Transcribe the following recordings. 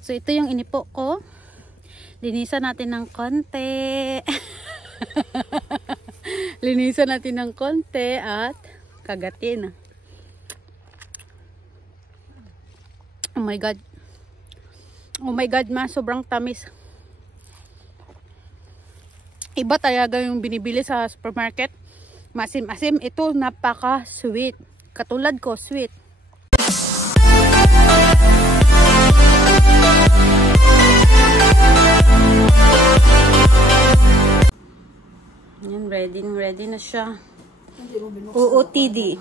So ito yung inipo ko. Linisan natin ng konti. Linisan natin ng konti at kagatin. Oh my god. Oh my god, ma, sobrang tamis. Iba talaga yung binibili sa supermarket. Masim-asim. Ito napaka-sweet. Katulad ko, sweet. Yan, ready na siya. OOTD.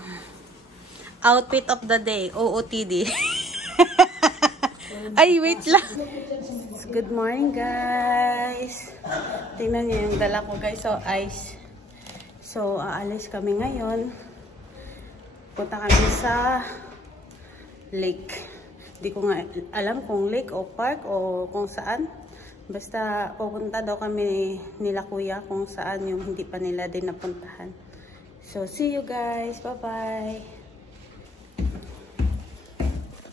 Outfit of the day. OOTD. Ay, wait lang. Good morning, guys. Tingnan niyo yung dala ko, guys. So, ice. So, aalis kami ngayon. Punta kami sa lake. Hindi ko nga alam kung lake o park o kung saan. Basta pupunta daw kami nila kuya kung saan yung hindi pa nila din napuntahan. So, see you guys. Bye-bye.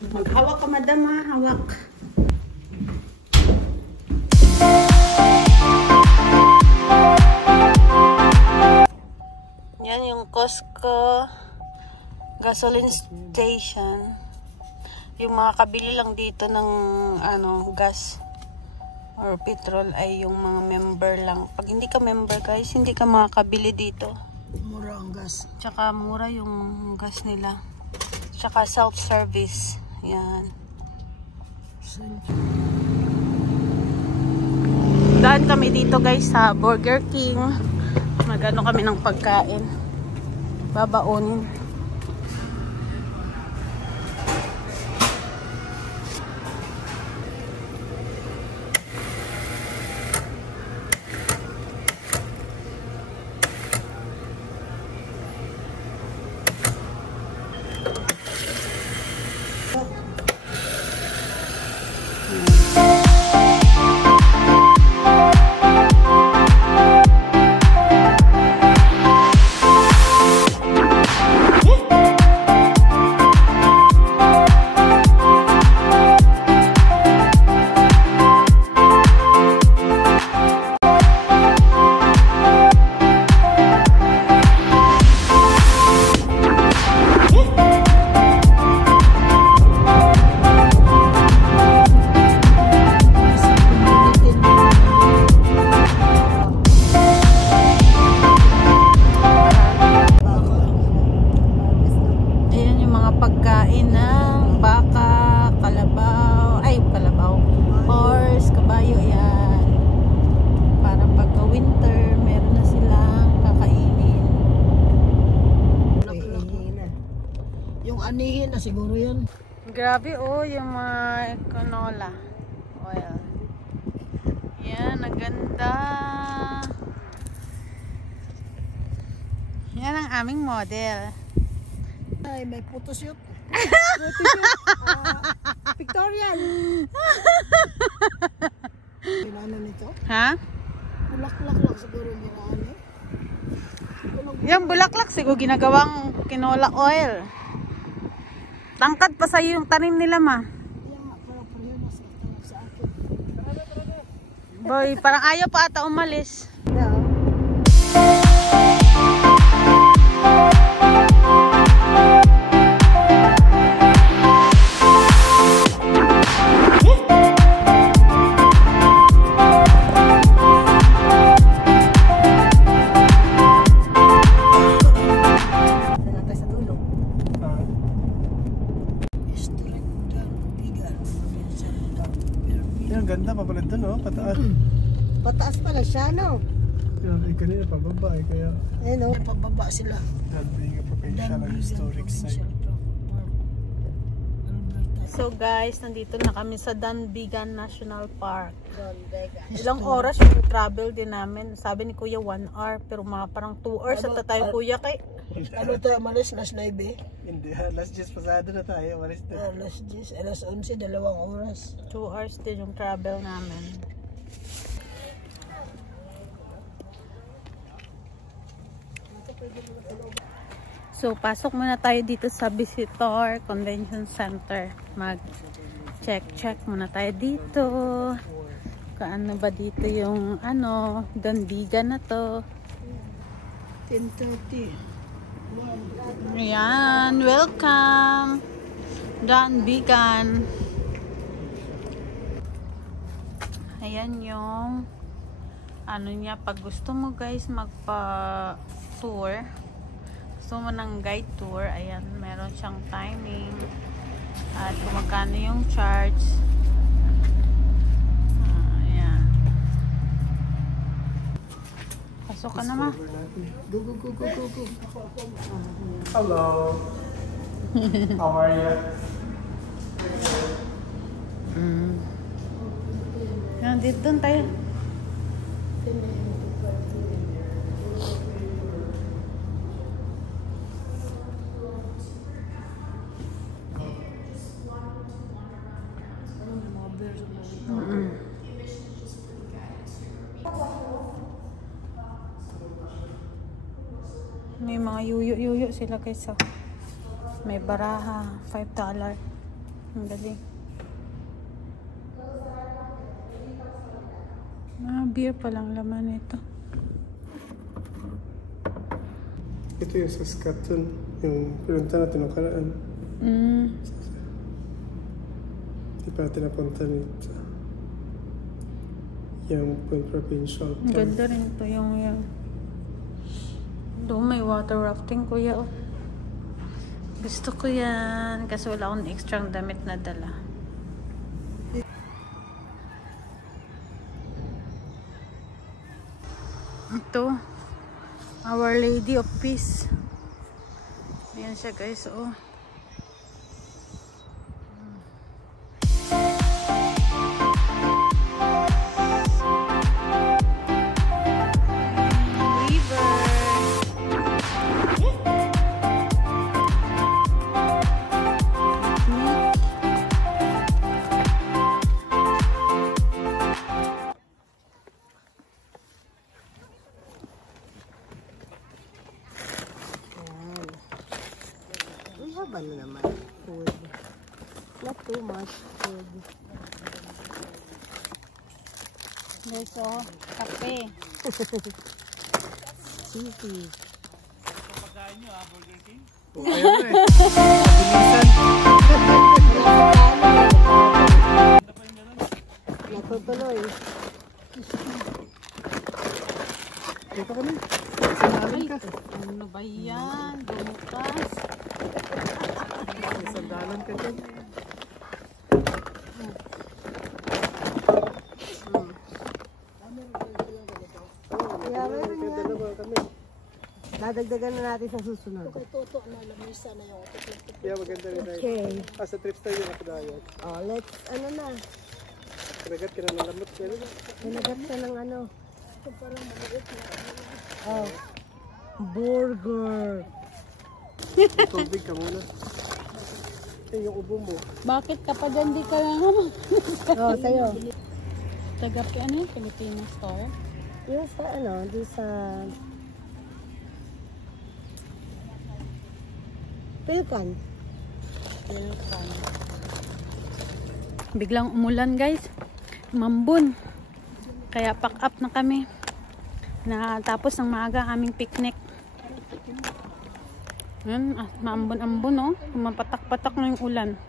Maghawak ka, madam, ha? Hawak. Yan yung Costco gasoline station. Yung mga kabili lang dito ng gas or petrol ay yung mga member lang. Pag hindi ka member, guys, hindi ka makakabili dito. Mura ang gas. Tsaka mura yung gas nila. Tsaka self-service. Yan. Daan kami dito, guys, sa Burger King. Magano kami ng pagkain. Babaonin. Anihin na siguro yan. Grabe, oh, yung mga canola oil. Yan, ang ganda. Yan ang aming model. Ay, may photoshoot. Pictorial. Ginano nito? Ha? Bulaklak lang siguro ginano. Yung bulaklak siguro ginagawang canola oil. Tangkad pa sa'yo yung tanim nila, ma. Boy, parang ayaw pa ata umalis. Ganda pa pala doon, no? Pataas. Pataas pala siya, no? Kanina pababa, kaya... Eh, no? Pababa sila. Dalbiga pa kayo siya ng historic site. So guys, nandito na kami sa Dunvegan National Park. Ilang oras yung travel din namin. Sabi ni Kuya 1 hour, pero mga parang 2 hours at tayo, Kuya, kay... Ano tayo, malis? Las 9? Hindi, alas 10 pasado na tayo. Malis na. Alas 10, alas 11, 2 oras. 2 hours din yung travel namin. So, pasok muna tayo dito sa Visitor Convention Center. Check muna tayo dito. Kaano ba dito yung ano, Danbigan na to. 10:30. Ayan, welcome. Danbigan. Ayan yung ano niya, pag gusto mo guys magpa-tour, gusto mo ng guide tour, ayan, meron siyang timing at kung magkano yung charge. Ayan. Pasok ka naman. Go. Hello. How are you? Yan, dito doon tayo. May mga yuyo sila kaysa. May baraha, $5. Ang galing. Beer pa lang laman ito. Ito yung Saskatoon. Yung pinunta natin ng karaan. Hindi pa natin napunta nito. Yung provincial. Ang ganda rin ito yung yan. Doon may water rafting kuya. Oh. Gusto ko yan. Kasi wala akong extra damit na dala. Ito. Our Lady of Peace. Ayan siya guys. Oh. Ano naman? Food. Not too much food. Guys, oh. Kape. Sisi. Ayaw na eh. Natutuloy. Dito ka na. Ay, ano ba yan? Bumukas. Sandalan ka dyan. Dadagdagan na natin sa susunod. Yeah, maganda rin tayo. Okay. Sa trips tayo yung akadayat. Oh, let's, ano na. Kinagat ka na ng lamot. Kinagat ka ng ano. Oh. Burger. Tubig ka muna. Eh, yung ubo mo. Bakit kapag hindi ka lang naman? Oh, tayo. Taga ano yung Filipino store? Yung sa ano, di sa Pilcan. Biglang umulan guys. Mambun. Kaya pack up na kami. Tapos ng maaga aming picnic. Yan, maambon-ambon oh. Mapatak-patak na yung ulan.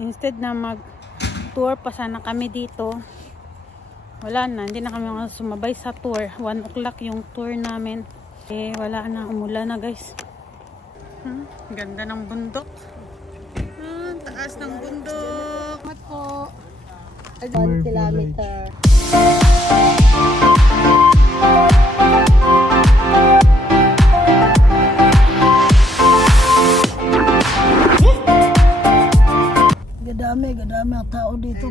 Instead na mag-tour pa sana kami dito. Wala na, hindi na kami sumabay sa tour. 1 o'clock yung tour namin. Eh, wala na, umulan na guys. Ganda ng bundok. Taas ng bundok. Mat po. 1 kilometer. Gadami ang tao dito.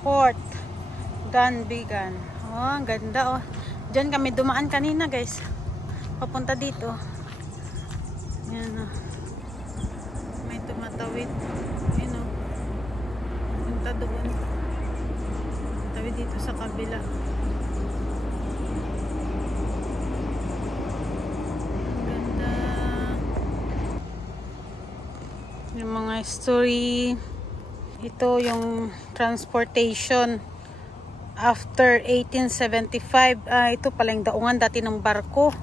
Fort Danbigan. Oh, ang ganda oh. Diyan kami dumaan kanina guys. Papunta dito. Yan oh. May tumatawid. Yan oh. Punta doon. Tawid dito sa kabila. Ang ganda. Yung mga My story. Ito yung transportation after 1875. Ito pala yung daungan dati ng barko.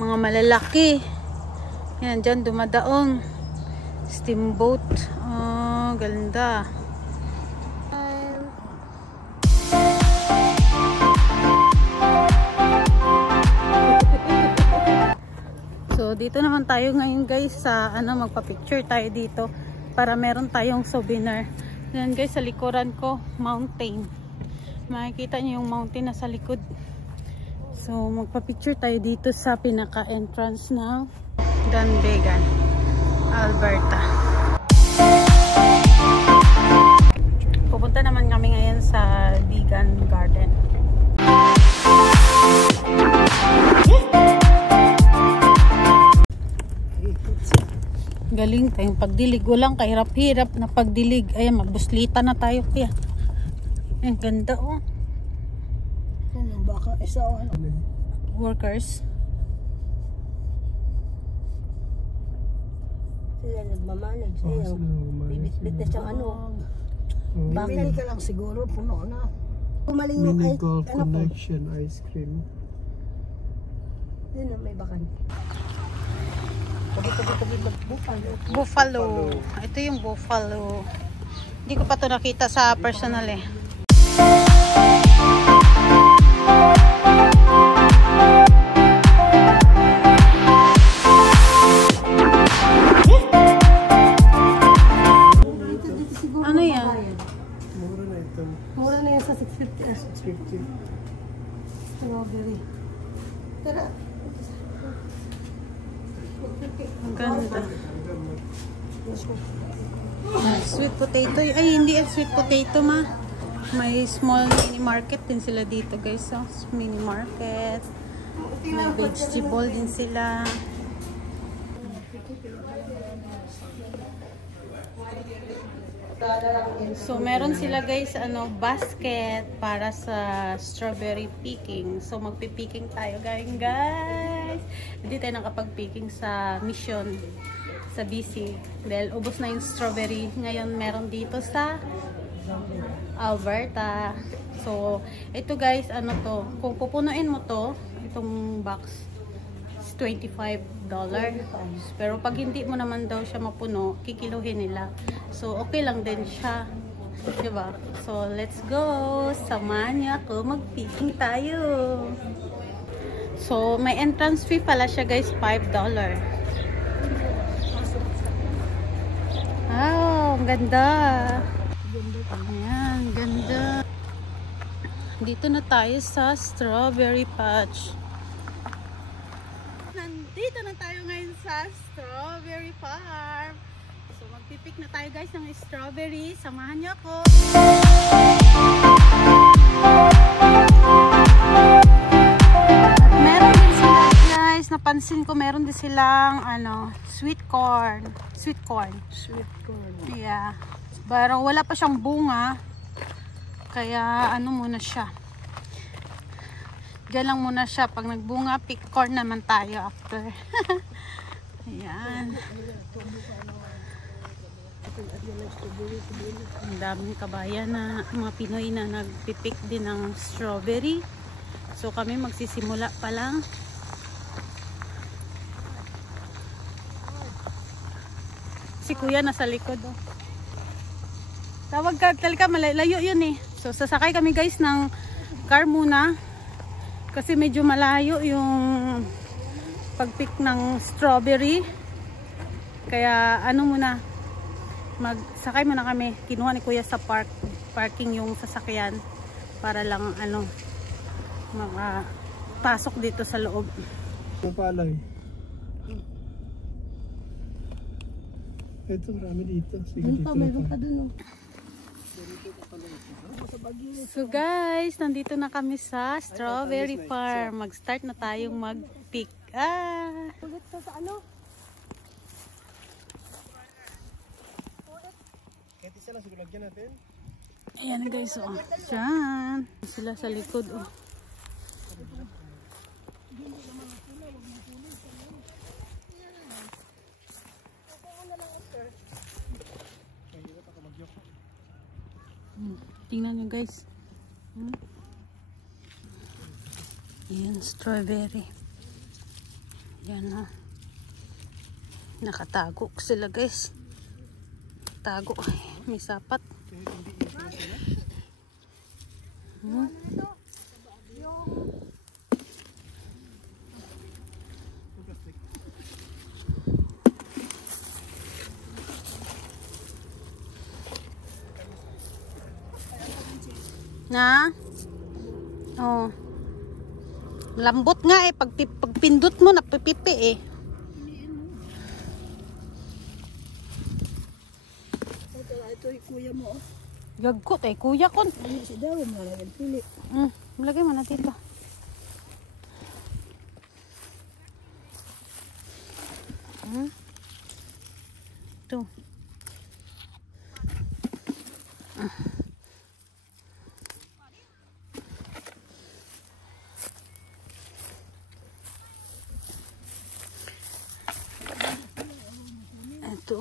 Mga malalaki. Yan, dyan dumadaong. Steamboat. Oh, ganda. So, dito naman tayo ngayon guys sa magpa-picture tayo dito para meron tayong souvenir. Yan guys, sa likuran ko, mountain. Makikita niyo yung mountain na sa likod. So, magpa-picture tayo dito sa pinaka-entrance ng Dunvegan, Alberta. Pupunta naman kami ngayon sa Vegan Garden. Galing tayong pagdilig. Walang kahirap-hirap na pagdilig. Ayan, magbuslita na tayo kaya. Ang ganda oh. Baka isa o ano. Workers. Sila nagmamanage. Ayaw. Bibit-bit na siyang ano. Bumili ka lang siguro. Puno na. Kumaling yung Mini Golf Connection ice cream. Yun na, may bakan. Tabi-tabi buffalo. Buffalo. Ito yung buffalo. Hindi ko pa ito nakita sa personal eh. Ano yan? Mura na ito. Mura na yan sa 650. 650. Strawberry. Tara. Ang ganda. Sweet potato. Ay, hindi yan sweet potato ma. May small mini market din sila dito guys. So, mini market. May vegetable din sila. So, meron sila guys, basket para sa strawberry picking. So, magpipicking tayo guys. Hindi tayo nakapag-picking sa Mission, sa BC. Dahil ubos na yung strawberry. Ngayon, meron dito sa Alberta. So, ito guys, kung pupunuin mo to, itong box, is $25. Pero pag hindi mo naman daw siya mapuno, kikiluhin nila. So, okay lang din siya. Diba? So, let's go! Samahan niyo ako. Mag-picking tayo. So, may entrance fee pala siya guys, $5. Wow! Ang ganda! Ayan, ganda. Dito na tayo sa strawberry patch. Nandito na tayo ngayon sa strawberry farm. So magpipik na tayo guys ng strawberry. Samahan niyo ako. At meron din sila guys. Napansin ko meron din silang sweet corn. Sweet corn. Sweet corn. Yeah. Pero wala pa siyang bunga. Kaya muna siya. Diyan lang muna siya. Pag nagbunga, pick corn naman tayo after. Ayan. Ang daming kabayan na mga Pinoy na nagpipick din ng strawberry. So kami magsisimula pa lang. Si kuya nasa likod oh. Tawag ka, talika, malayo yun eh. So sasakay kami guys ng car muna. Kasi medyo malayo yung pagpick ng strawberry. Kaya muna, magsakay muna kami. Kinuha ni kuya sa parking yung sasakyan. Para lang makapasok dito sa loob. Palay. Ito, marami dito. Sige, dito Mayroon pa dun oh. So guys, nandito na kami sa strawberry farm. Mag-start na tayong mag-pick. Ulit sa ano? Kahit isa lang siguro lagyan natin. Ayan guys, oh. Diyan. Sila sa likod, oh. Tingnan nyo guys. Yan, strawberry. Yan o. Nakatago sila guys. Tago. May sapat. Na? Oh. Lambot nga eh. Pag pindot mo, napipipi eh. Ito ay kuya mo. Gagkot eh. Kuya kon. Ano si daw, malagyan pili. Malagay mo na dito. Ito. Ito.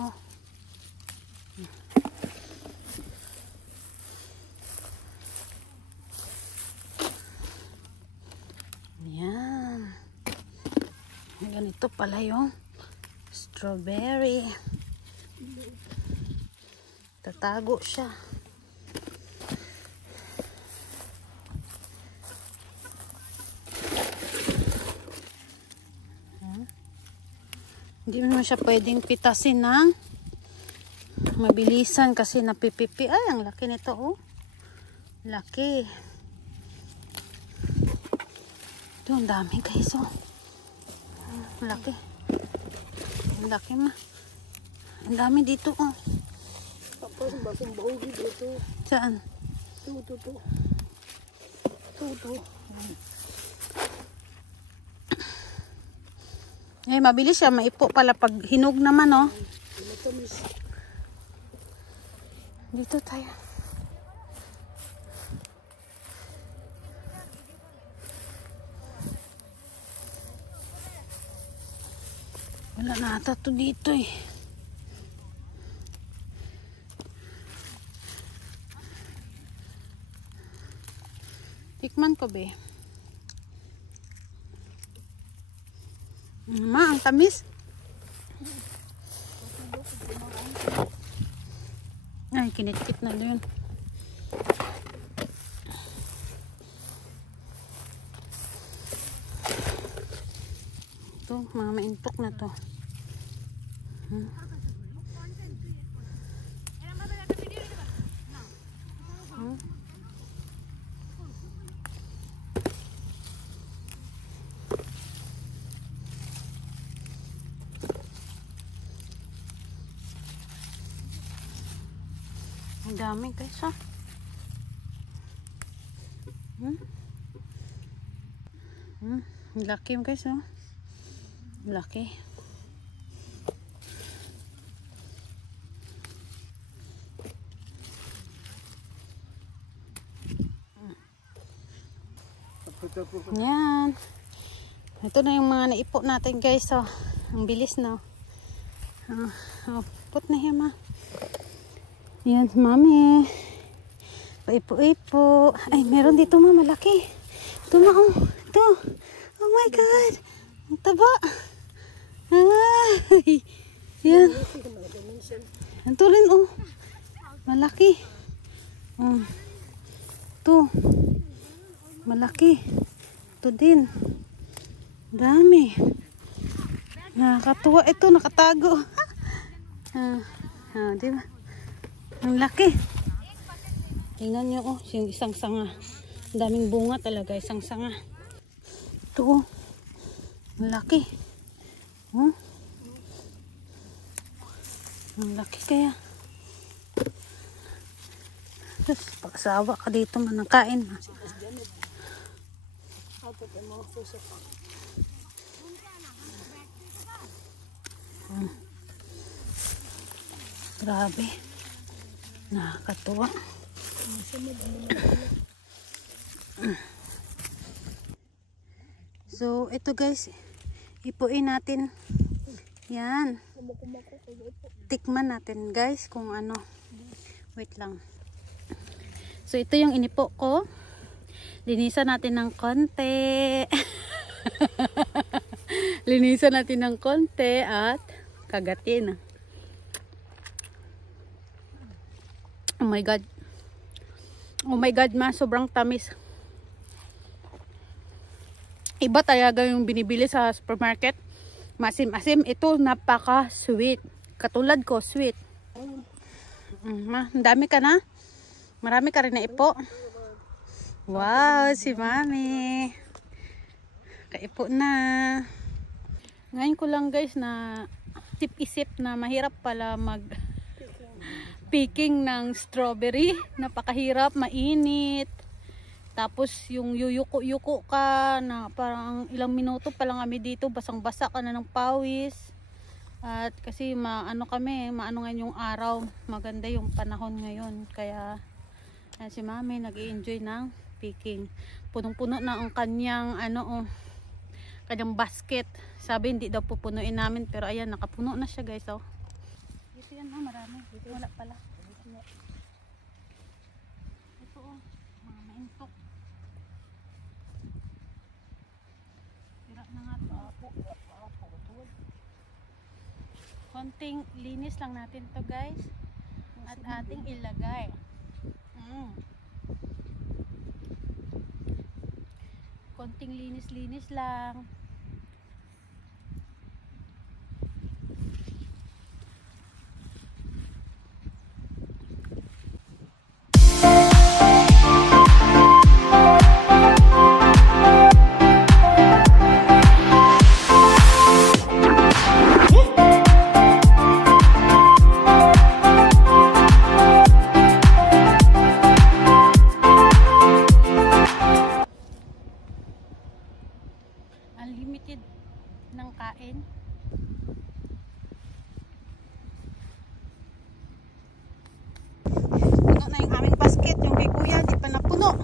Yan. Ganito pala yung strawberry. Tatago siya. Hindi naman siya pwedeng pitasin ng mabilisan kasi napipipi. Ay, ang laki nito oh. Laki. Ito, ang dami guys oh. Laki. Ang laki ma. Ang dami dito oh. Tapos basong bahugi dito. Saan? Ito. Eh, mabilis siya. Maipo pala pag hinog naman oh. Dito tayo. Wala na ata to dito eh. Tikman ko be. Ma, ang tamis. Ay, kinitkit na yun. Ito, mga maintok na to. Ang dami guys ha. Laki guys oh. Laki. Yan. Ito na yung mga naipot natin guys oh. Ang bilis na put na yan ma. Yan, mami. Paipo-ipo. Ay, meron dito ma, malaki. Ito ma, oh. Ito. Oh my God. Ang taba. Ay. Yan. Ito rin, oh. Malaki. Ito. Malaki. Ito din. Dami. Nakakatuwa ito, nakatago. Diba? Ang laki. Tingnan nyo oh, yung isang sanga. Ang daming bunga talaga, isang sanga. Ito oh. Ang laki. Oh. Ang laki kaya. Tapos pagsawa ka dito manangkain. Grabe. Nakakatuwa. So, ito guys. Ipuin natin. Yan. Tikman natin guys kung ano. Wait lang. So ito yung inipo ko. Linisan natin ng konti. Linisan natin ng konti at kagatin. Oh my God. Oh my God, ma, sobrang tamis. Iba talaga yung binibili sa supermarket. Masim-asim. Ito napaka-sweet. Katulad ko, sweet. Ma, ang dami ka na. Marami ka rin na ipo. Wow, si Mami. Kaipo na. Ngayon ko lang guys na isip na mahirap pala mag picking ng strawberry. Napakahirap, mainit. Tapos yung yuyuko-yuko ka na parang ilang minuto pa lang kami dito, basang-basa ka na ng pawis. At kasi maano nga yung araw, maganda yung panahon ngayon. Kaya si Mami nag-i-enjoy ng picking. Punong-puno na ang kanyang kanyang basket. Sabi hindi daw pupunuin namin, pero ayan, nakapuno na siya guys. Oh. Dito yan, marami. Dito wala pala. Ito oh, mga maintok. Tira na nga ito. Konting linis lang natin to guys. At ating ilagay. Konting linis-linis lang. Unlimited ng kain. Puno na yung aming basket. Yung kay kuya, di pa napuno.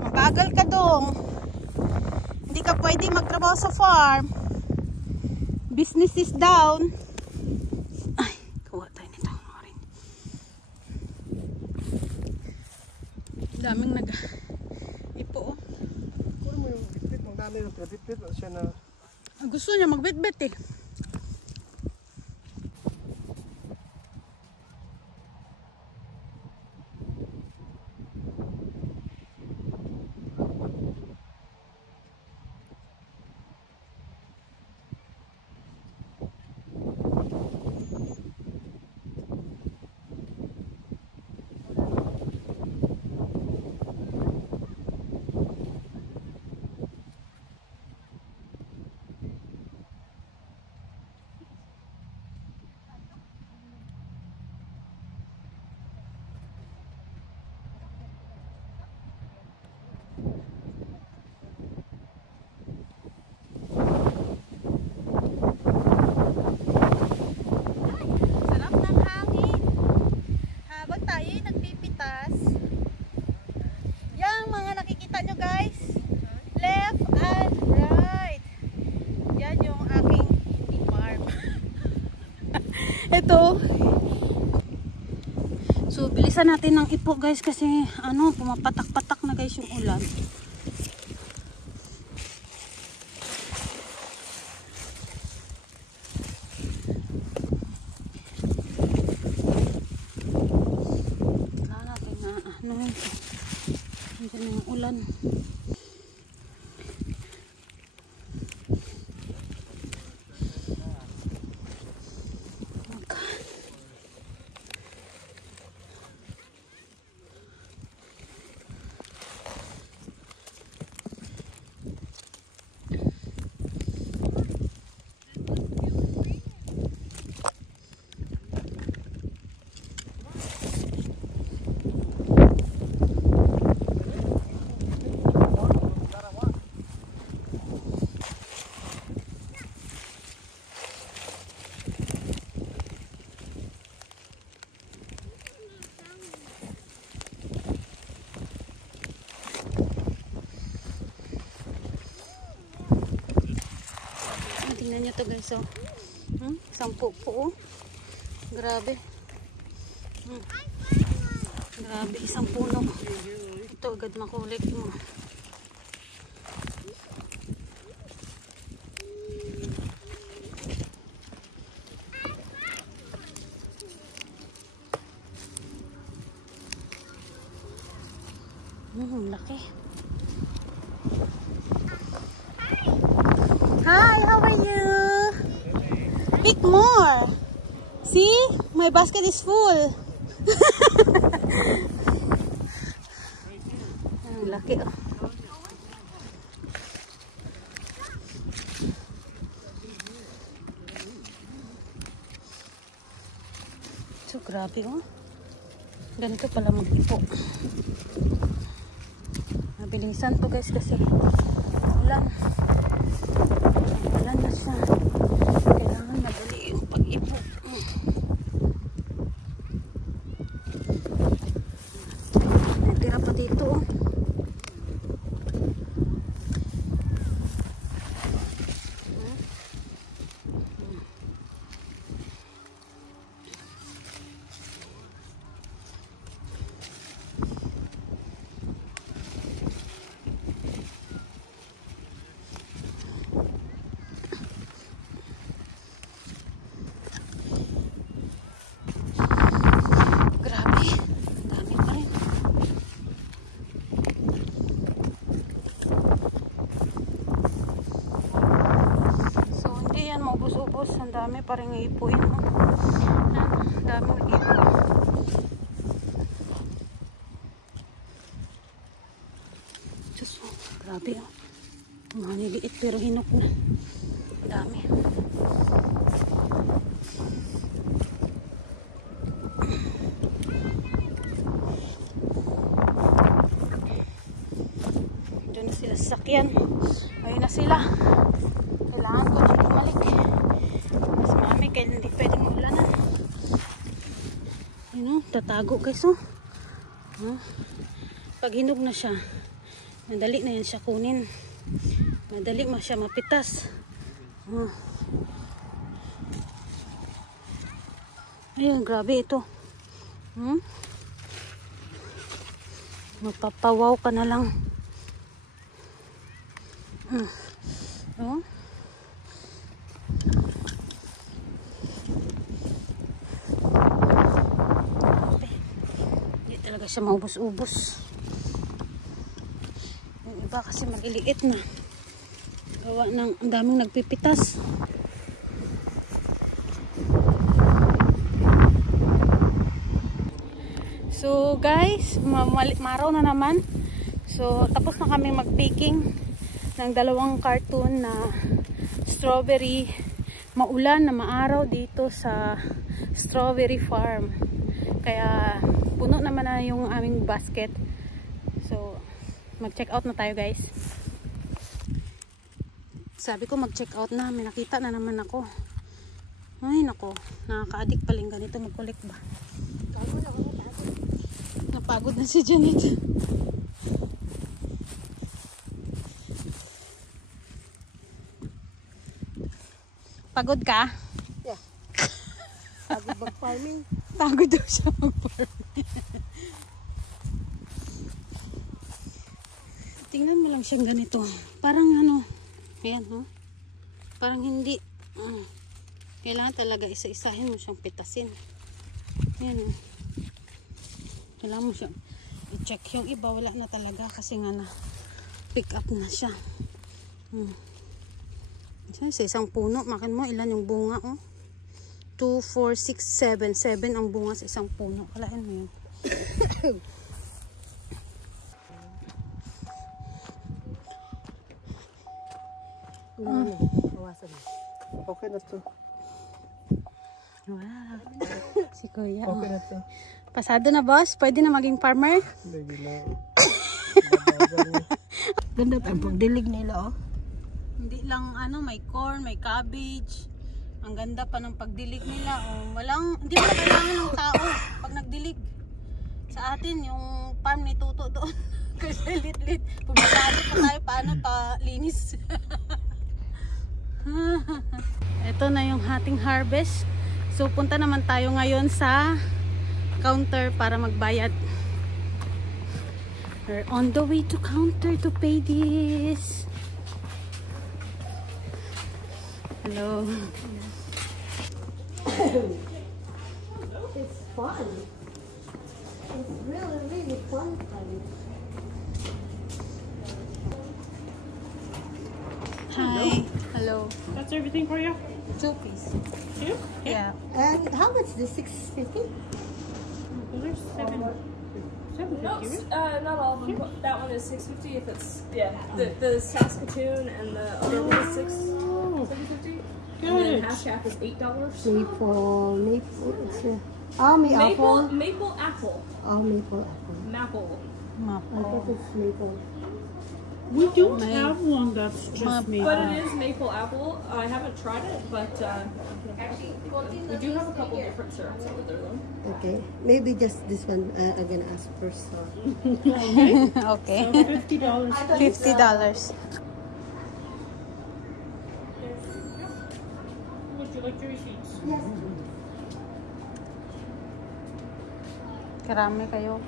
Mabagal ka dong. Hindi ka pwede magtrabaho sa farm. Business is down. Ay, kuha tayo nito. Daming ipo oh. Gusto niya magbitbit eh. Ito. So bilisan natin ng ipo guys kasi pumapatak-patak na guys yung ulan. Kailangan natin na nandiyan yung ulan. Tingnan nyo to guys, oh. 10 po, oh. Grabe. Grabe, isang puno. Ito agad makulit mo. Laki. Hi, how are you? Pick more. See? My basket is full. Laki oh. So grabe oh. Ganito pala mag-ipo. Mabilisan to guys kasi ulan na siya. Kailangan madali yung pag-ipo. Natira pa dito oh. Ang dami pa rin ipuin mo. Ang dami ipo. Diyos mo, grabe oh. Mga niliit pero hinok na. Ang dami. Doon na sila sasakyan. Ayun na sila. Kailangan ko dito bumalik. Mas marami kaya hindi pwedeng ulanan. Ayun o, tatago guys o. Pag hinog na siya, madali na yan siya kunin. Madali ma siya mapitas. Ayun, grabe ito. Mapapawaw ka na lang. Oh. Hindi talaga siya maubos-ubos. Yung iba kasi maliliit na. Gawa ng ang daming nagpipitas. So guys, maraw na naman. So tapos na kami mag-picking ng 2 carton na strawberry. Maulan na maaraw dito sa strawberry farm. Kaya puno naman na yung aming basket. So mag-check out na tayo guys. Sabi ko mag-check out na. May nakita na naman ako. Ay nako, nakaka-addict paling ganito mag-collect ba. Napagod na si Janet. Pagod ka? Yeah. Pagod mag-farming. Pagod daw siya mag-farming. Tingnan mo lang siyang ganito. Parang ano, ayan ho. Parang hindi. Kailangan talaga isa-isahin mo siyang pitasin. Ayan o. Kailangan mo siyang i-check. Yung iba wala na talaga kasi nga na pick up na siya. Sa isang puno, makin mo ilan yung bunga oh. 2, 4, 6, 7. 7 ang bunga sa isang puno. Kalain mo yun. Okay na to. Wow. Si Kuya. Okay na to. Pasado na boss? Pwede na maging farmer? Hindi na. Ganda ang pagdilig nila oh. Hindi lang ano, may corn, may cabbage. Ang ganda pa ng pagdilig nila. Oh, hindi pa kailangan ng tao pag nagdilig. Sa atin, yung farm ni Tuto doon. Kasi lit-lit. Pumisado pa tayo paano pa linis. Ito na yung ating harvest. So punta naman tayo ngayon sa counter para magbayad. We're on the way to counter to pay this. Hello. It's fun. It's really, really fun. Hi. Hello. That's everything for you? 2 piece. Two? Yeah. And how much? The 650? There's seven. No, not all of them. That one is $6.50 if it's the Saskatoon and the other one is $7.50. And then half shaft is $8. Maple. It's apple. Maple apple. Oh, maple apple. Maple. I thought it's maple. We don't have one that's just me. But it is maple apple. I haven't tried it, but we do have a couple different syrups over there though. Okay, maybe just this one. I'm gonna ask first. Okay. So $50. $50. Would you like your receipts? Yes. Karami kayo.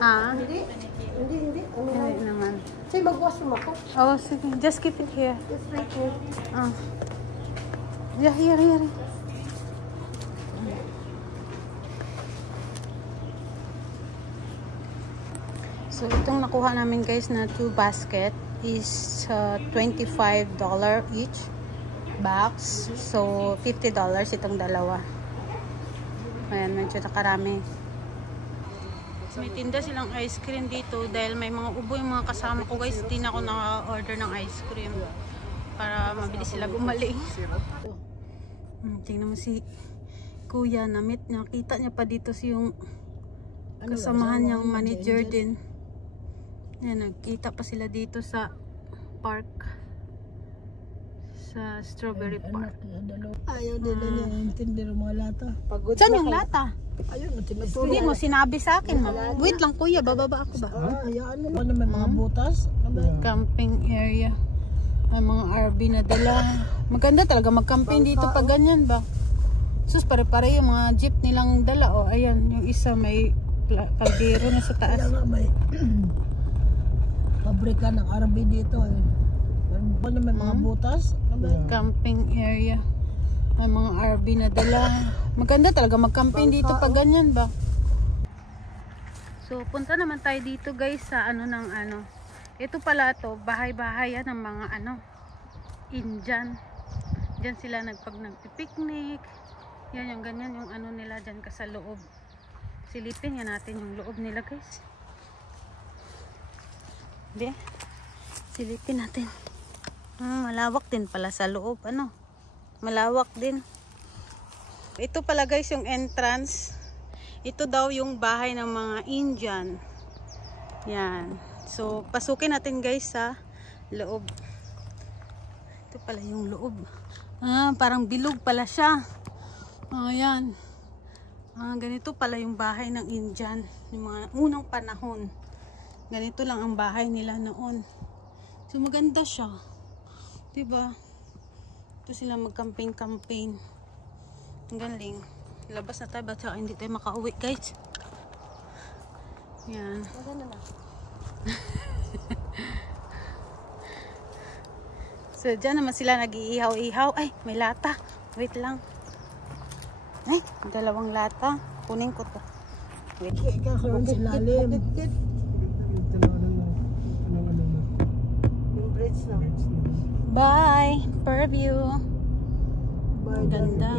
Ha? Hindi. Ano Hindi naman. Sige, mag-washroom ako. Oh, sige. Just keep it here. Just right here. Ah. Yeah, here. So, itong nakuha namin guys na 2 basket is $25 each box. So, $50 itong dalawa. Ayan, medyo nakarami. May tinda silang ice cream dito dahil may mga ubo yung mga kasama ko guys. Hindi na ako naka-order ng ice cream para mabilis sila gumaling. Tingnan mo si Kuya, na-meet niya. Kita niya pa dito si yung kasamahan niyang manager din. Yan, nagkita pa sila dito sa park. Sa Strawberry Park. Ayaw nila niya intindi ng mga lata. Saan yung lata? Ayun, tinutulog. Hindi mo sinabi sa akin. Wait lang kuya, bababa ako ba? Hayaan mo. Ano may mga butas? Camping area. May mga RV na dala. Maganda talaga mag-camping dito pag ganyan ba? Sus, pare-pare yung mga jeep nilang dala. O, ayan, yung isa may kaldero na sa taas. Kaya nga may pabrika ng RV dito eh. Ano may mga butas? Camping area. May mga RV na dala. Maganda talaga mag-camping dito pag ganyan ba? So, punta naman tayo dito guys sa ito pala to, bahay-bahay yan ng mga Indian. Diyan sila nagpipiknik. Yan yung ganyan yung nila diyan ka sa loob. Silipin yan natin yung loob nila guys. Hindi. Silipin natin. Malawak din pala sa loob. Malawak din. Ito pala guys yung entrance. Ito daw yung bahay ng mga Indian. Yan. So, pasukin natin guys sa loob. Ito pala yung loob. Parang bilog pala siya. Yan. Ganito pala yung bahay ng Indian. Yung mga unang panahon. Ganito lang ang bahay nila noon. So, maganda siya. Diba? Ito sila mag-camping-camping. Ang galing. Labas na tayo. Basta hindi tayo makauwi guys. Yan. So, dyan naman sila nag-iihaw-ihaw. Ay, may lata. Wait lang. Ay, dalawang lata. Kunin ko to. Wait. Kakaroon sa lalim. Yung bridge na. Bye! Purview. Ganda.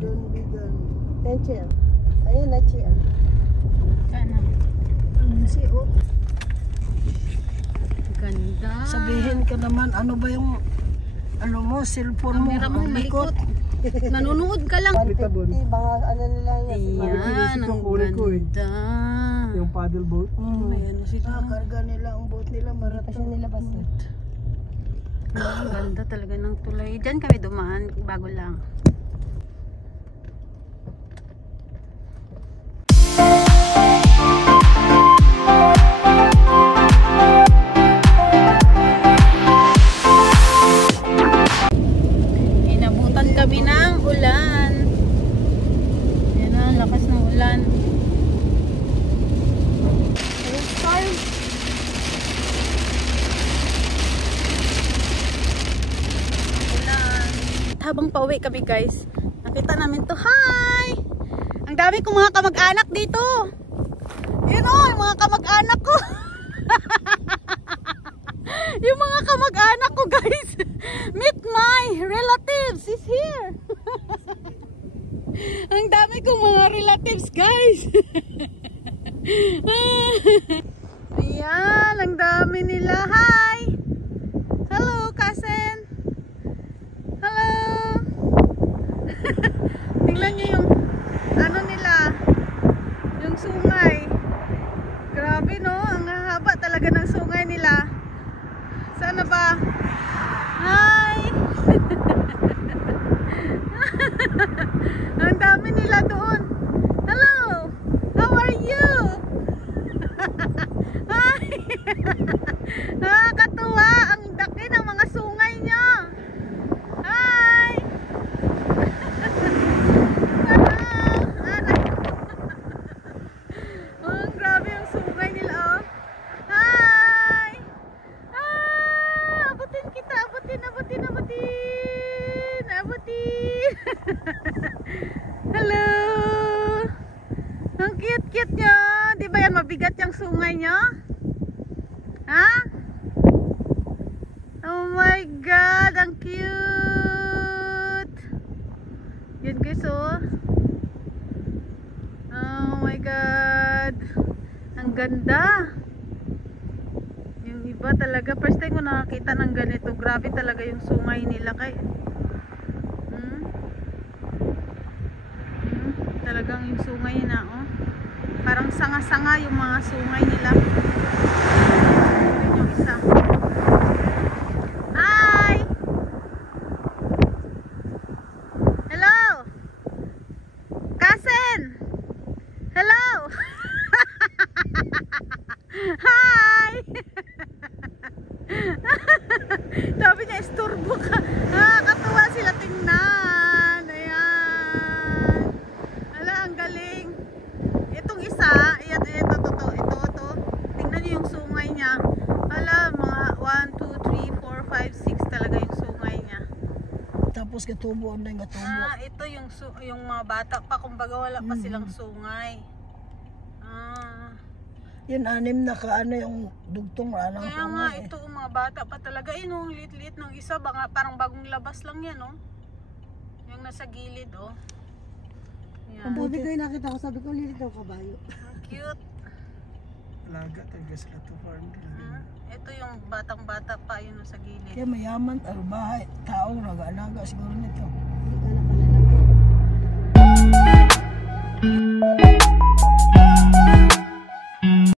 Don't be gone. Tenche. Ayun na siya. Sana. Ganda. Sabihin ka naman, ano ba yung cellphone mo? Camera mo malikot. Nanonood ka lang. 150, mga nila yan. Ayan, ang ganda. Yung paddle boat. Ayan na sila. Karga nila ang boat nila. Marata siya nila basta. Ang ganda talaga ng tulay. Diyan kami dumaan bago lang. Inabutan kami ng ulan. Yan na, lakas ng ulan. uwi kami guys, nakita namin to. Hi! Ang dami kong mga kamag-anak dito. Yun o, yung mga kamag-anak ko. Yung mga kamag-anak ko guys. Meet my relatives is here. Ang dami kong mga relatives guys. Ayan, ang dami nila. Hi! Hello, cousin. Hello. Tingnan niyo yung ano nila, yung sungay. Grabe no, ang haba talaga ng sungay nila. Sana ba? Hi! Ang dami nila doon. Hello! How are you? Hi! Nakakatuwa! Ang daki ng mga sungay niya. Hi! Oh, grabe yung sungay nila oh. Hi! Abutin kita, abutin. Hello! Ang cute niya. Di ba yan mabigat yung sungay niya? Ha? Oh my God, ang cute! Yan guys oh. Oh my God. Ang ganda. Yung iba talaga, first time ko nakakita ng ganito. Grabe talaga yung sungay nila kay. Talagang yung sungay na oh. Parang sanga-sanga yung mga sungay nila. Yun yung isa. Hi! Hello! Cousin! Hello! Hi! Sabi niya, isturbo ka. Katuwa sila tingnan. Ayan. Ala, ang galing. Itong isa, ito. Tingnan niyo yung sungay niya. Ala, mga 1, 2, 3, 4, 5, 6 talaga yung sungay niya. Tapos katubo na yung katubo. Ito yung mga bata pa, kumbaga wala pa silang sungay. Yun, 6 na kaano yung dugtong ranang Kaya nga, ito mga bata pa talaga. Yung liit-liit ng isa, parang bagong labas lang yan, oh. Yung nasa gilid, oh. Yan. Ang buti ko yung nakita ko, sabi ko, lilit daw kabayo. Ang cute. Alaga talaga sila to farm. Ito yung batang-bata pa, yun sa gilid. Kaya mayaman, bahay, taong nag-alaga siguro nito.